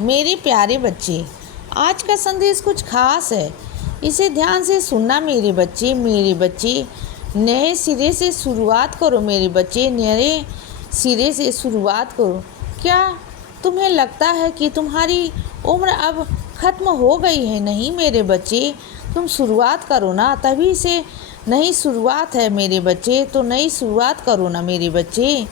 मेरे प्यारे बच्चे, आज का संदेश कुछ खास है। इसे ध्यान से सुनना मेरे बच्चे। नए सिरे से शुरुआत करो मेरे बच्चे, नए सिरे से शुरुआत करो। क्या तुम्हें लगता है कि तुम्हारी उम्र अब ख़त्म हो गई है? नहीं मेरे बच्चे, तुम शुरुआत करो ना, तभी से नई शुरुआत है मेरे बच्चे। तो नई शुरुआत करो ना मेरे बच्चे।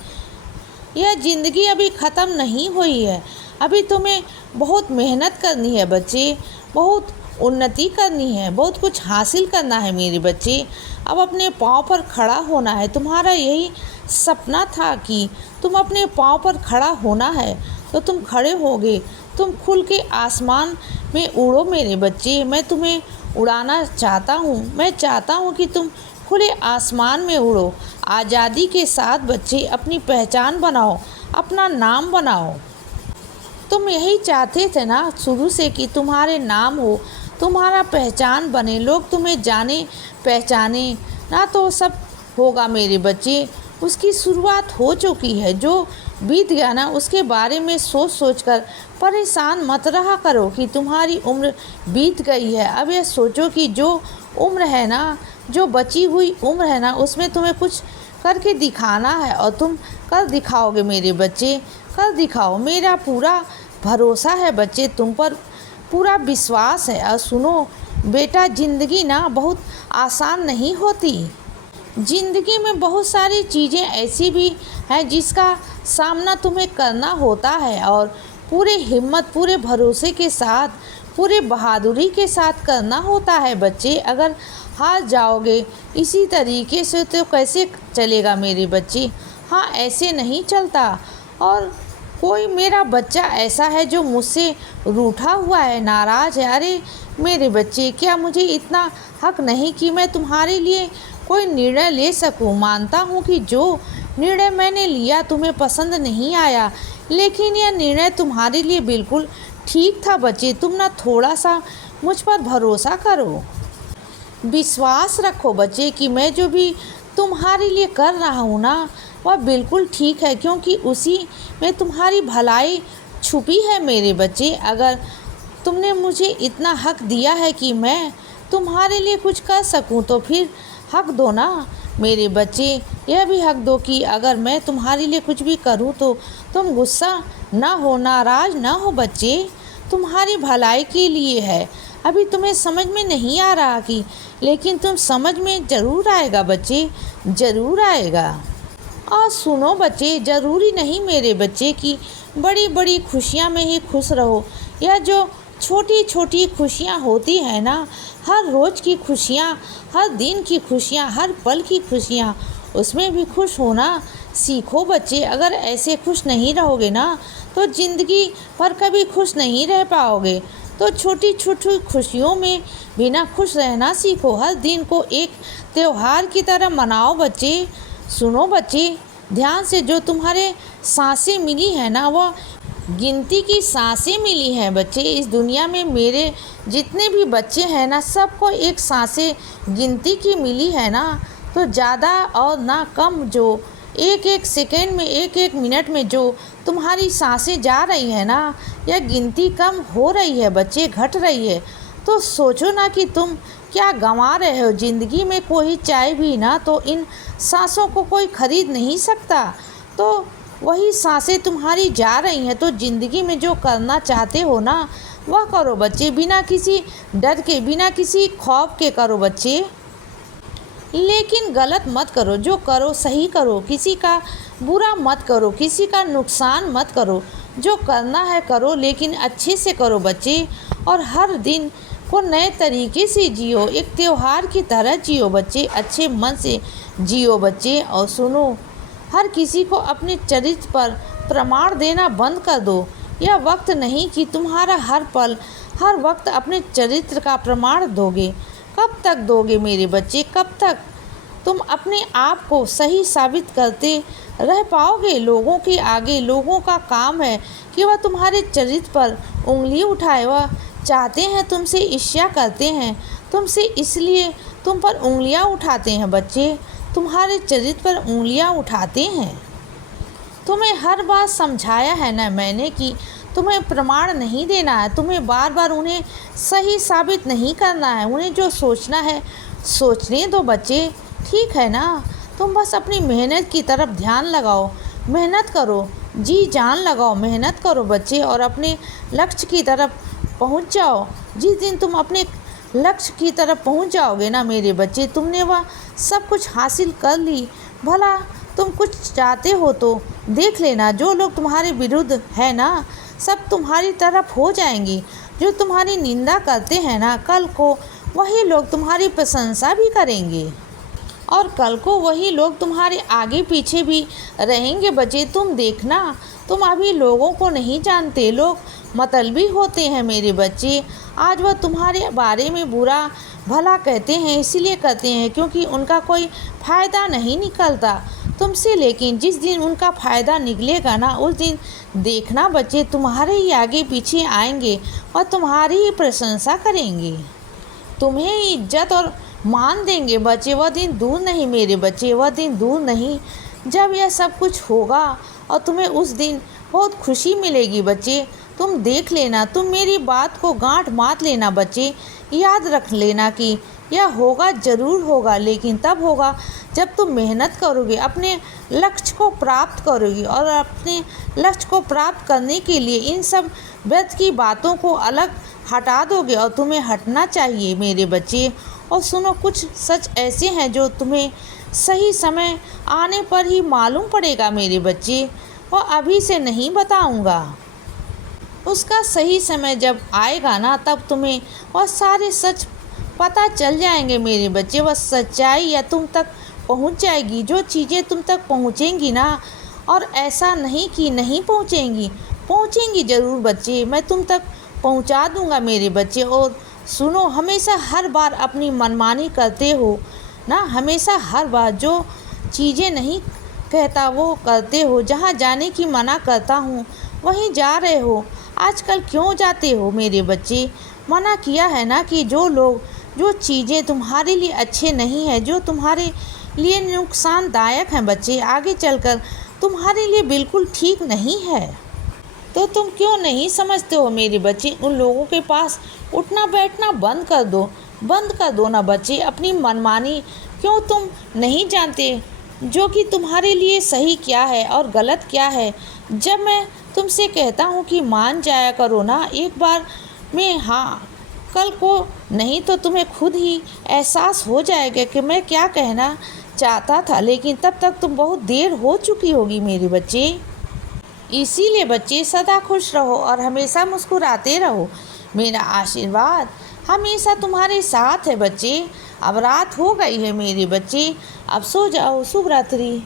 यह ज़िंदगी अभी ख़त्म नहीं हुई है। अभी तुम्हें बहुत मेहनत करनी है बच्चे, बहुत उन्नति करनी है, बहुत कुछ हासिल करना है मेरे बच्चे। अब अपने पाँव पर खड़ा होना है। तुम्हारा यही सपना था कि तुम अपने पाँव पर खड़ा होना है, तो तुम खड़े होगे। तुम खुल के आसमान में उड़ो मेरे बच्चे। मैं तुम्हें उड़ाना चाहता हूँ। मैं चाहता हूँ कि तुम खुले आसमान में उड़ो, आज़ादी के साथ बच्चे। अपनी पहचान बनाओ, अपना नाम बनाओ। तुम यही चाहते थे ना शुरू से कि तुम्हारे नाम हो, तुम्हारा पहचान बने, लोग तुम्हें जाने पहचाने ना। तो सब होगा मेरे बच्चे, उसकी शुरुआत हो चुकी है। जो बीत गया ना, उसके बारे में सोच कर परेशान मत रहा करो कि तुम्हारी उम्र बीत गई है। अब यह सोचो कि जो उम्र है ना, जो बची हुई उम्र है ना, उसमें तुम्हें कुछ करके दिखाना है, और तुम कर दिखाओगे मेरे बच्चे, कर दिखाओ। मेरा पूरा भरोसा है बच्चे, तुम पर पूरा विश्वास है। और सुनो बेटा, ज़िंदगी ना बहुत आसान नहीं होती। ज़िंदगी में बहुत सारी चीज़ें ऐसी भी हैं जिसका सामना तुम्हें करना होता है, और पूरे हिम्मत, पूरे भरोसे के साथ, पूरे बहादुरी के साथ करना होता है बच्चे। अगर हार जाओगे इसी तरीके से तो कैसे चलेगा मेरे बच्चे? हाँ, ऐसे नहीं चलता। और कोई मेरा बच्चा ऐसा है जो मुझसे रूठा हुआ है, नाराज़ है। अरे मेरे बच्चे, क्या मुझे इतना हक नहीं कि मैं तुम्हारे लिए कोई निर्णय ले सकूं? मानता हूं कि जो निर्णय मैंने लिया तुम्हें पसंद नहीं आया, लेकिन यह निर्णय तुम्हारे लिए बिल्कुल ठीक था बच्चे। तुम ना थोड़ा सा मुझ पर भरोसा करो, विश्वास रखो बच्चे कि मैं जो भी तुम्हारे लिए कर रहा हूँ ना, वह बिल्कुल ठीक है, क्योंकि उसी में तुम्हारी भलाई छुपी है मेरे बच्चे। अगर तुमने मुझे इतना हक दिया है कि मैं तुम्हारे लिए कुछ कर सकूं, तो फिर हक दो ना मेरे बच्चे। यह भी हक दो कि अगर मैं तुम्हारे लिए कुछ भी करूं तो तुम गुस्सा ना हो, नाराज़ ना हो बच्चे। तुम्हारी भलाई के लिए है। अभी तुम्हें समझ में नहीं आ रहा कि, लेकिन तुम समझ में ज़रूर आएगा बच्चे, ज़रूर आएगा। और सुनो बच्चे, ज़रूरी नहीं मेरे बच्चे कि बड़ी बड़ी खुशियाँ में ही खुश रहो। यह जो छोटी छोटी खुशियाँ होती हैं ना, हर रोज़ की खुशियाँ, हर दिन की खुशियाँ, हर पल की खुशियाँ, उसमें भी खुश होना सीखो बच्चे। अगर ऐसे खुश नहीं रहोगे ना, तो ज़िंदगी पर कभी खुश नहीं रह पाओगे। तो छोटी छोटी खुशियों में भी ना खुश रहना सीखो। हर दिन को एक त्योहार की तरह मनाओ बच्चे। सुनो बच्चे ध्यान से, जो तुम्हारे सांसें मिली है ना, वह गिनती की सांसें मिली हैं बच्चे। इस दुनिया में मेरे जितने भी बच्चे हैं ना, सबको एक सांसें गिनती की मिली है ना। तो ज़्यादा और ना कम, जो एक एक सेकेंड में, एक एक मिनट में जो तुम्हारी सांसें जा रही हैं ना, यह गिनती कम हो रही है बच्चे, घट रही है। तो सोचो ना कि तुम क्या गंवा रहे हो। ज़िंदगी में कोई चाय भी ना, तो इन सांसों को कोई खरीद नहीं सकता। तो वही सांसें तुम्हारी जा रही हैं। तो ज़िंदगी में जो करना चाहते हो ना, वह करो बच्चे, बिना किसी डर के, बिना किसी खौफ के करो बच्चे। लेकिन गलत मत करो, जो करो सही करो, किसी का बुरा मत करो, किसी का नुकसान मत करो। जो करना है करो, लेकिन अच्छे से करो बच्चे। और हर दिन को नए तरीके से जियो, एक त्योहार की तरह जियो बच्चे, अच्छे मन से जियो बच्चे। और सुनो, हर किसी को अपने चरित्र पर प्रमाण देना बंद कर दो। यह वक्त नहीं कि तुम्हारा हर पल, हर वक्त अपने चरित्र का प्रमाण दोगे। कब तक दोगे मेरे बच्चे, कब तक तुम अपने आप को सही साबित करते रह पाओगे लोगों के आगे? लोगों का काम है कि वह तुम्हारे चरित्र पर उंगली उठाए। वह चाहते हैं, तुमसे ईर्ष्या करते हैं तुमसे, इसलिए तुम पर उंगलियां उठाते हैं बच्चे, तुम्हारे चरित्र पर उंगलियां उठाते हैं। तुम्हें हर बार समझाया है ना मैंने कि तुम्हें प्रमाण नहीं देना है, तुम्हें बार बार उन्हें सही साबित नहीं करना है। उन्हें जो सोचना है सोचने दो बच्चे, ठीक है ना। तुम बस अपनी मेहनत की तरफ ध्यान लगाओ, मेहनत करो, जी जान लगाओ, मेहनत करो बच्चे, और अपने लक्ष्य की तरफ पहुंच जाओ। जिस दिन तुम अपने लक्ष्य की तरफ पहुंच जाओगे ना मेरे बच्चे, तुमने वह सब कुछ हासिल कर ली। भला तुम कुछ चाहते हो तो देख लेना, जो लोग तुम्हारे विरुद्ध है ना सब तुम्हारी तरफ हो जाएंगे। जो तुम्हारी निंदा करते हैं ना, कल को वही लोग तुम्हारी प्रशंसा भी करेंगे, और कल को वही लोग तुम्हारे आगे पीछे भी रहेंगे बच्चे। तुम देखना, तुम अभी लोगों को नहीं जानते, लोग मतलबी होते हैं मेरे बच्चे। आज वह तुम्हारे बारे में बुरा भला कहते हैं, इसीलिए कहते हैं क्योंकि उनका कोई फ़ायदा नहीं निकलता तुमसे। लेकिन जिस दिन उनका फ़ायदा निकलेगा ना, उस दिन देखना बच्चे, तुम्हारे ही आगे पीछे आएंगे और तुम्हारी ही प्रशंसा करेंगे, तुम्हें ही इज्जत और मान देंगे बच्चे। वह दिन दूर नहीं मेरे बच्चे, वह दिन दूर नहीं जब यह सब कुछ होगा, और तुम्हें उस दिन बहुत खुशी मिलेगी बच्चे। तुम देख लेना, तुम मेरी बात को गांठ मात लेना बच्चे। याद रख लेना कि यह होगा, ज़रूर होगा, लेकिन तब होगा जब तुम मेहनत करोगे, अपने लक्ष्य को प्राप्त करोगे, और अपने लक्ष्य को प्राप्त करने के लिए इन सब व्यर्थ की बातों को अलग हटा दोगे, और तुम्हें हटना चाहिए मेरे बच्चे। और सुनो, कुछ सच ऐसे हैं जो तुम्हें सही समय आने पर ही मालूम पड़ेगा मेरे बच्चे, और अभी से नहीं बताऊंगा। उसका सही समय जब आएगा ना, तब तुम्हें वह सारे सच पता चल जाएंगे मेरे बच्चे। वह सच्चाई या तुम तक पहुंच जाएगी, जो चीज़ें तुम तक पहुंचेंगी ना, और ऐसा नहीं कि नहीं पहुंचेंगी, पहुंचेंगी ज़रूर बच्चे। मैं तुम तक पहुंचा दूंगा मेरे बच्चे। और सुनो, हमेशा हर बार अपनी मनमानी करते हो ना, हमेशा हर बार जो चीज़ें नहीं कहता वो करते हो। जहाँ जाने की मना करता हूँ वहीं जा रहे हो। आजकल क्यों जाते हो मेरे बच्चे? मना किया है ना कि जो चीज़ें तुम्हारे लिए अच्छे नहीं हैं, जो तुम्हारे लिए नुकसानदायक हैं बच्चे, आगे चलकर तुम्हारे लिए बिल्कुल ठीक नहीं है। तो तुम क्यों नहीं समझते हो मेरे बच्चे? उन लोगों के पास उठना बैठना बंद कर दो ना बच्चे। अपनी मनमानी क्यों तुम नहीं जानते जो कि तुम्हारे लिए सही क्या है और गलत क्या है? जब मैं तुमसे कहता हूँ कि मान जाया करो ना एक बार में, हाँ, कल को नहीं तो तुम्हें खुद ही एहसास हो जाएगा कि मैं क्या कहना चाहता था, लेकिन तब तक तुम बहुत देर हो चुकी होगी मेरे बच्चे। इसीलिए बच्चे सदा खुश रहो और हमेशा मुस्कुराते रहो। मेरा आशीर्वाद हमेशा तुम्हारे साथ है बच्चे। अब रात हो गई है मेरे बच्चे, अब सो जाओ। शुभ रात्रि।